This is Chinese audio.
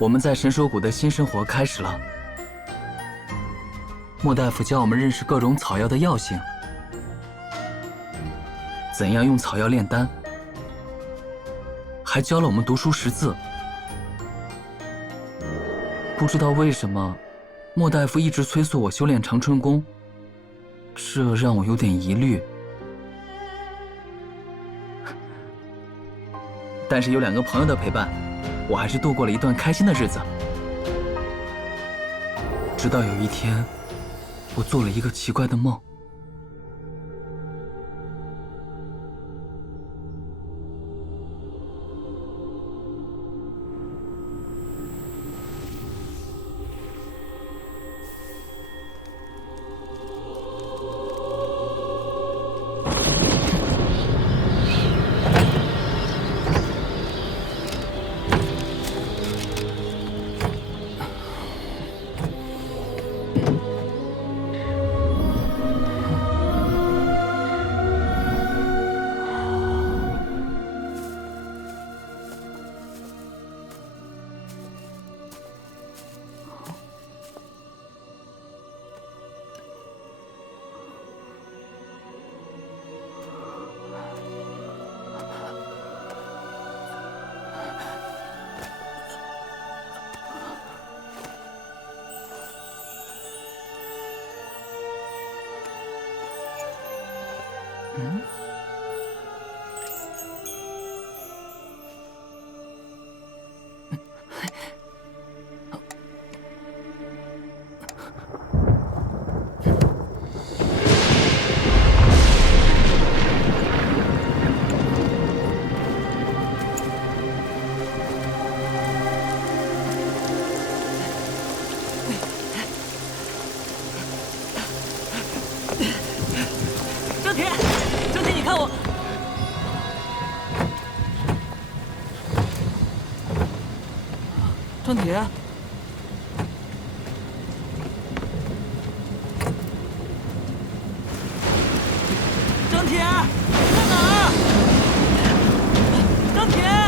我们在神手谷的新生活开始了。莫大夫教我们认识各种草药的药性，怎样用草药炼丹，还教了我们读书识字。不知道为什么，莫大夫一直催促我修炼长春功，这让我有点疑虑。但是有2个朋友的陪伴，我还是度过了一段开心的日子。直到有一天，我做了一个奇怪的梦。张铁，张铁，你看我。张铁，张铁，在哪儿？张铁。